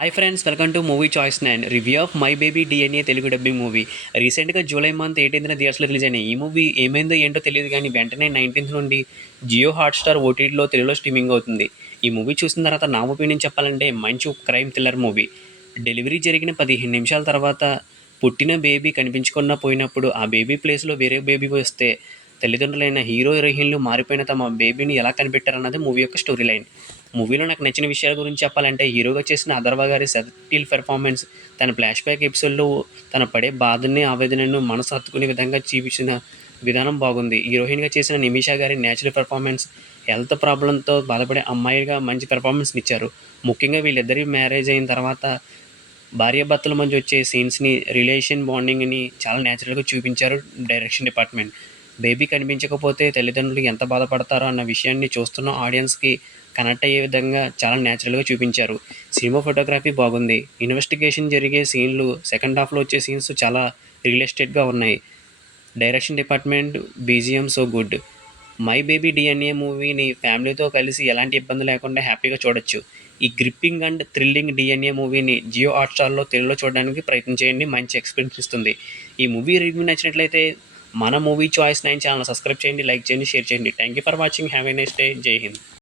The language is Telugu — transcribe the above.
Hi friends, welcome to movie choice 9 review of my baby DNA Telugu dubbing movie. రీసెంట్గా జూలై మంత్ 18న థియేటర్స్లో రిలీజ్ అయినాయి. ఈ మూవీ ఏమైందో ఏంటో తెలియదు కానీ వెంటనే 19th నుండి జియో హాట్స్టార్ ఓటీటీలో తెలుగులో స్ట్రీమింగ్ అవుతుంది. ఈ మూవీ చూసిన తర్వాత నా ఒపీనియన్ చెప్పాలంటే మంచి క్రైమ్ థ్రిల్లర్ మూవీ. డెలివరీ జరిగిన 15 నిమిషాల తర్వాత పుట్టిన బేబీ కనిపించకుండా పోయినప్పుడు ఆ బేబీ ప్లేస్లో వేరే బేబీ వస్తే తల్లిదండ్రులైన హీరో హీరోయిన్లు మారిపోయిన తమ బేబీని ఎలా కనిపెట్టారన్నది మూవీ యొక్క స్టోరీ లైన్. మూవీలో నాకు నచ్చిన విషయాల గురించి చెప్పాలంటే హీరోగా చేసిన అథర్వ గారి సటిల్ పెర్ఫార్మెన్స్, తన ఫ్లాష్ బ్యాక్ ఎపిసోడ్లో తన పడే బాధని ఆవేదనను మనసు హత్తుకునే విధంగా చూపించిన విధానం బాగుంది. హీరోయిన్గా చేసిన నిమిషా గారి న్యాచురల్ పెర్ఫార్మెన్స్, హెల్త్ ప్రాబ్లంతో బాధపడే అమ్మాయిగా మంచి పెర్ఫార్మెన్స్ని ఇచ్చారు. ముఖ్యంగా వీళ్ళిద్దరి మ్యారేజ్ అయిన తర్వాత భార్యాభర్తల మధ్య వచ్చే సీన్స్ని, రిలేషన్ బాండింగ్ని చాలా న్యాచురల్గా చూపించారు డైరెక్షన్ డిపార్ట్మెంట్. బేబీ కనిపించకపోతే తల్లిదండ్రులు ఎంత బాధపడతారో అన్న విషయాన్ని చూస్తున్న ఆడియన్స్కి కనెక్ట్ అయ్యే విధంగా చాలా న్యాచురల్గా చూపించారు. సినిమా ఫోటోగ్రఫీ బాగుంది. ఇన్వెస్టిగేషన్ జరిగే సీన్లు, సెకండ్ హాఫ్లో వచ్చే సీన్స్ చాలా రియలిస్టిక్గా ఉన్నాయి. Direction department, BGM so good. My baby DNA మూవీని ఫ్యామిలీతో కలిసి ఎలాంటి ఇబ్బంది లేకుండా హ్యాపీగా చూడొచ్చు. ఈ గ్రిప్పింగ్ అండ్ థ్రిల్లింగ్ డిఎన్ఏ మూవీని జియో హాట్స్టార్లో తెలుగులో చూడడానికి ప్రయత్నం చేయండి. మంచి ఎక్స్పీరియన్స్ ఇస్తుంది. ఈ మూవీ రివ్యూ నచ్చినట్లయితే మన మూవీ చాయిస్ 9 ఛానల్ సబ్స్క్రైబ్ చేయండి, లైక్ చేయండి, షేర్ చేయండి. Thank you for watching. Have a nice day. జై హింద్.